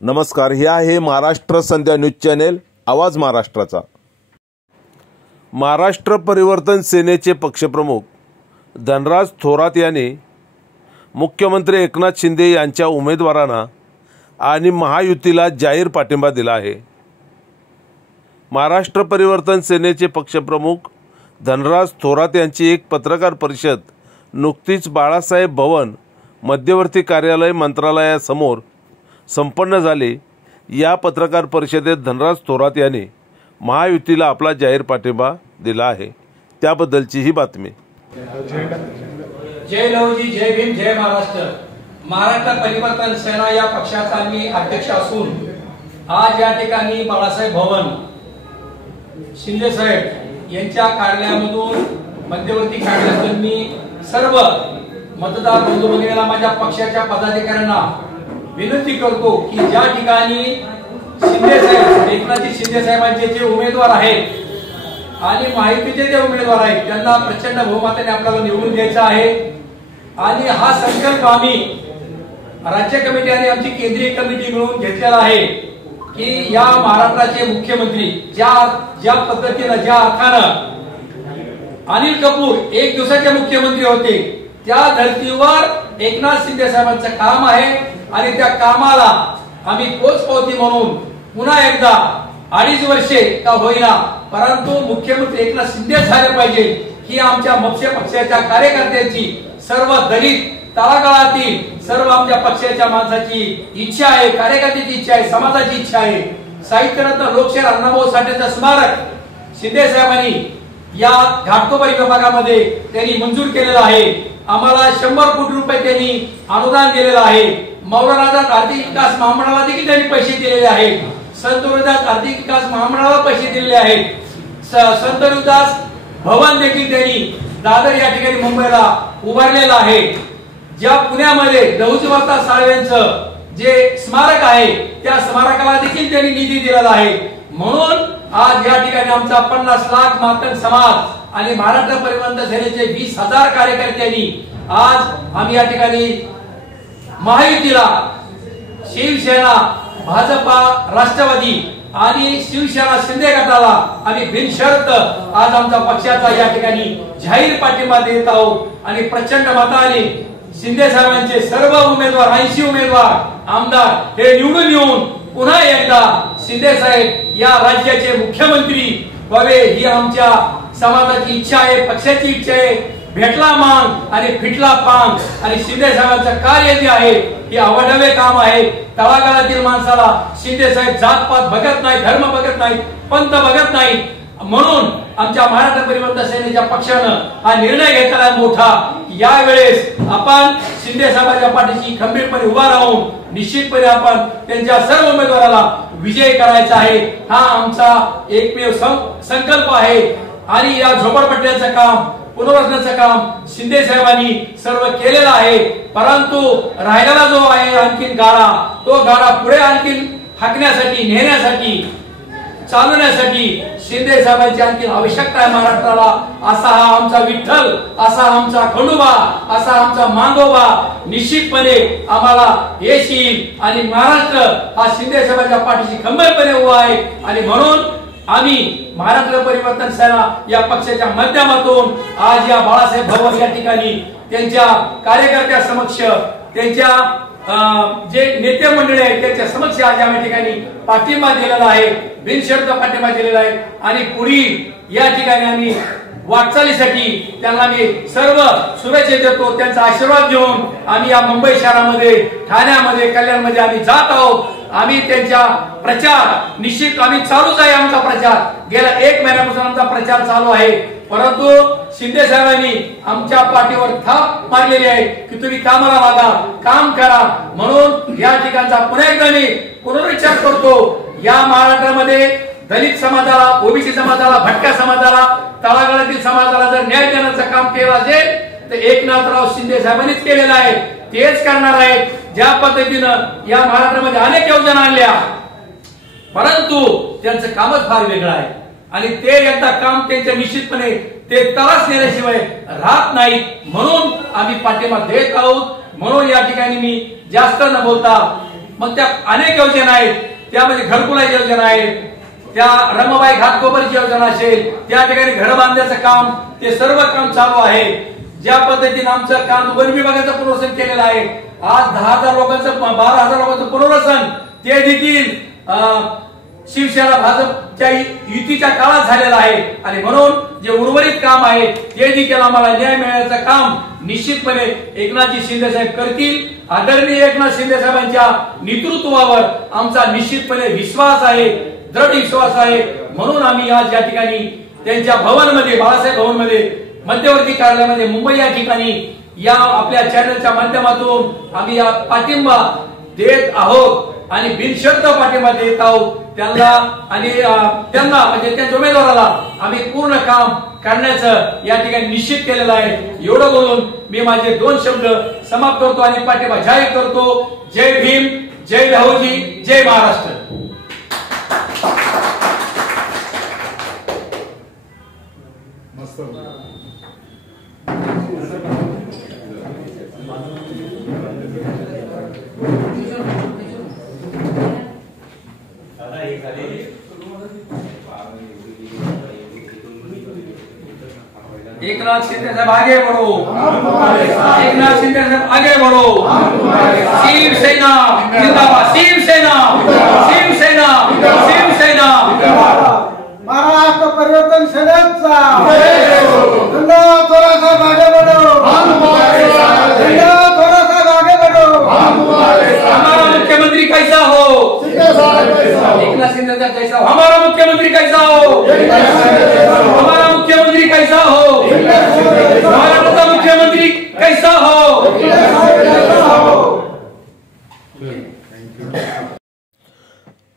नमस्कार, हे आहे महाराष्ट्र संध्या न्यूज चॅनेल, आवाज महाराष्ट्राचा। महाराष्ट्र परिवर्तन सेनेचे पक्षप्रमुख धनराज थोरात यांनी मुख्यमंत्री एकनाथ शिंदे यांच्या उमेदवारांना आणि महायुतीला जाहीर पाठिंबा दिला आहे। महाराष्ट्र परिवर्तन सेनेचे पक्षप्रमुख धनराज थोरात यांची एक पत्रकार परिषद नुकतीच बाळासाहेब भवन मध्यवर्ती कार्यालय मंत्रालयासमोर संपन्न झाली। या पत्रकार परिषदेत धनराज थोरात यांनी महायुतीला आपला जाहीर पाठिंबा दिला आहे, त्याबद्दलची ही बातमी। जय लवजी, जय भीम, जय महाराष्ट्र। महाराष्ट्र परिवर्तन सेना या पक्षाचा मी अध्यक्ष असून आज या ठिकाणी बाळासाहेब भवन शिंदे साहेब यांच्या कार्यालयामधून मध्यवर्ती कार्यालयातून मी सर्व मतदार बंधू भगिनींना, माझ्या पक्षाच्या पदाधिकाऱ्यांना विनंती करतो की ज्या ठिकाणी शिंदे साहेब, एकनाथ शिंदे साहेबांचे जे उमेदवार आहेत आणि महायुतीचे जे उमेदवार आहेत त्यांना प्रचंड बहुमताने आपल्याला निवडून द्यायचा आहे। आणि हा संकल्प आम्ही राज्य कमिटी आणि आमची केंद्रीय कमिटी मिळून घेतलेला आहे की या महाराष्ट्राचे मुख्यमंत्री ज्या पद्धतीने, ज्या अर्थानं अनिल कपूर एक दिवसाचे मुख्यमंत्री होते, त्या धर्तीवर एकनाथ शिंदे साहेबांचं काम आहे आणि त्या कामाला आम्ही पोचपावती म्हणून पुन्हा एकदा 2.5 वर्षे का होईना परंतु मुख्यमंत्री एकनाथ शिंदे झाले पाहिजे ही आमच्या पक्षाच्या कार्यकर्त्यांची, सर्व दलित तळागाळातील सर्व आमच्या पक्षाच्या माणसाची इच्छा आहे, कार्यकर्त्याची इच्छा आहे, समाजाची इच्छा आहे। साहित्यरत्न लोकशाहीर अण्णाभाऊ साठेचं स्मारक शिंदे साहेबांनी या घाटकोपर विभागामध्ये त्यांनी मंजूर केलेलं आहे। आम्हाला 100 कोटी रुपये त्यांनी अनुदान दिलेलं आहे। मौलाना आर्थिक विकास महामंडळाला देखील त्यांनी पैसे दिलेले आहेत। संत रविदास आर्थिक विकास महामंडळाला पैसे दिलेले आहेत। संत रविदास भवन देखील त्यांनी दादर या ठिकाणी मुंबईला उभारलेलं आहे। ज्या पुण्यामध्ये दौलतवंत साळवेंचं जे स्मारक आहे त्या स्मारकाला देखील त्यांनी निधी दिलेला आहे। म्हणून आज या ठिकाणी आमचा 50 लाख मातंग समाज आणि महाराष्ट्र परिवर्तन सेनेचे 20,000 कार्यकर्त्यांनी आज आम्ही या ठिकाणी महायुतीला शिवसेना, भाजपा, राष्ट्रवादी आणि शिवसेना शिंदे गटाला आम्ही बिनशर्त आज आमचा पक्षाचा या ठिकाणी जाहीर पाठिंबा देत आहोत। आणि प्रचंड मताने शिंदे साहेबांचे सर्व उमेदवार 80 उमेदवार आमदार हे निवडून येऊन पुन्हा एकदा शिंदे साहेब या राज्याचे मुख्यमंत्री व्हावे ही आमच्या समाजाची इच्छा आहे, पक्षाची इच्छा आहे। भेटला मान आणि फिटला पान आणि शिंदे साहेबांचं कार्य जे आहे हे अवडवे काम आहे। तळागाळातील माणसाला शिंदे साहेब जातपात बघत नाही, धर्म बघत नाही, पंथ बघत नाही। म्हणून आमच्या महाराष्ट्र परिवर्तन सेनेच्या पक्षानं हा निर्णय घेतला आहे मोठा, यावेळेस आपण शिंदे साहेबांच्या पाठीशी खंबीरपणे उभा राहून निश्चितपणे आपण त्यांच्या सर्व उमेदवाराला विजय करायचा आहे। हा आमचा एकमेव संकल्प आहे। आणि या झोपडपट्ट्याचं काम, पुनर्वसनाचं काम शिंदे साहेबांनी सर्व केलेलं आहे, परंतु राहिलेला जो आहे आणखीन गाडा, तो गाडा पुढे आणखीन हाकण्यासाठी, नेण्यासाठी, चालवण्यासाठी शिंदे साहेबांची आणखी आवश्यकता आहे महाराष्ट्राला। असा हा आमचा विठ्ठल, असा आमचा खंडोबा, असा आमचा मांगोबा निश्चितपणे आम्हाला येशील आणि महाराष्ट्र हा शिंदे साहेबांच्या पाठीशी खंबीरपणे उभा आहे। आणि म्हणून आम्ही महाराष्ट्र परिवर्तन सेना या पक्षाच्या माध्यमातून आज या बाळासाहेब भवन या ठिकाणी त्यांच्या कार्यकर्त्या समक्ष, त्यांच्या जे नेते मंडळी आहेत त्यांच्या समक्ष आज या ठिकाणी पाठिंबा दिलेला आहे, बिनशर्त पाठिंबा दिलेला आहे। आणि पुढील या ठिकाणी आम्ही वाटचालीसाठी त्यांना मी सर्व शुभेच्छा देतो। त्यांचा आशीर्वाद घेऊन आम्ही या मुंबई शहरामध्ये, ठाण्यामध्ये, कल्याणमध्ये आम्ही जात आहोत। आम्ही त्यांच्या प्रचार निश्चित आम्ही चालूच आहे। आमचा प्रचार गेल्या 1 महिन्यापासून आमचा प्रचार चालू आहे, परंतु शिंदे साहेबांनी आमच्या पाठीवर थाप मारलेली आहे की तुम्ही कामाला लागा, काम करा। म्हणून या ठिकाणचा पुन्हा एकदा मी पुनरुच्चार करतो, या महाराष्ट्रामध्ये दलित समाजाला, ओबीसी समाजाला, भटक्या समाजाला, तळागाळातील समाजाला जर न्याय देण्याचं काम केलं असेल तर एकनाथराव शिंदे साहेबांनीच केलेलं आहे, तेच करणार आहेत। ज्या पद्धतीनं या महाराष्ट्रामध्ये अनेक योजना आणल्या, परंतु त्यांचं कामच फार वेगळं आहे आणि ते एकदा काम त्यांच्या निश्चितपणे ते तरास नेल्याशिवाय राहत नाही। म्हणून आम्ही पाठिंबा देत आहोत। म्हणून या ठिकाणी मी जास्त न बोलता मग त्या अनेक योजना आहेत, त्यामध्ये घरकुलाची योजना आहेत, त्या रमाबाई घाटकोपरची योजना असेल, त्या ठिकाणी घर बांधण्याचं काम, ते सर्व काम चालू आहे. ज्या पद्धतीने आमचं काम वन विभागाचं पुनर्वसन केलेलं आहे, आज 10,000 लोकांचं 12,000 लोकांचं पुनर्वसन ते देखील शिवसेना भाजपच्या युतीच्या काळात झालेलं आहे. आणि म्हणून जे उर्वरित काम आहे ते देखील आम्हाला न्याय मिळण्याचं काम निश्चितपणे एकनाथजी शिंदे साहेब करतील. आदरणीय एकनाथ शिंदे साहेबांच्या नेतृत्वावर आमचा निश्चितपणे विश्वास आहे, दृढ विश्वास आहे. म्हणून आम्ही आज या ठिकाणी त्यांच्या भवनमध्ये, बाळासाहेब भवनमध्ये, मध्यवर्ती कार्यालयामध्ये मुंबई या ठिकाणी या आपल्या चॅनलच्या माध्यमातून आम्ही या पाठिंबा देत आहोत आणि बिनशर्त पाठिंबा देत आहोत त्यांना. आणि त्यांना म्हणजे त्यांच्या उमेदवाराला आम्ही पूर्ण काम करण्याचं या ठिकाणी निश्चित केलेलं आहे. एवढं बोलून मी माझे 2 शब्द समाप्त करतो आणि पाठिंबा जाहीर करतो. जय भीम, जय भाऊजी, जय महाराष्ट्र. एकनाथ शिंदे साहब आगे बढ़ो, एकनाथ शिंदे साहब आगे बढ़ो. शिवसेना जिंदाबाद, शिवसेना, शिवसेना, शिवसेना. महाराष्ट्र परिवर्तन सेनेचा झंडा थोडासा आगे बढ़ो, झंडा थोडासा आगे बढ़ो. हमारा मुख्यमंत्री कैसा हो? एकनाथ शिंदे साहब कैसा हो? हमारा मुख्यमंत्री कैसा हो? हमारा मुख्यमंत्री कैसा हो? महाराष्ट्राचा मुख्यमंत्री कैसा हो?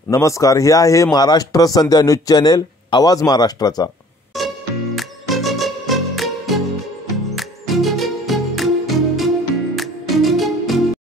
नमस्कार, हे आहे महाराष्ट्र संध्या न्यूज चॅनेल, आवाज महाराष्ट्राचा.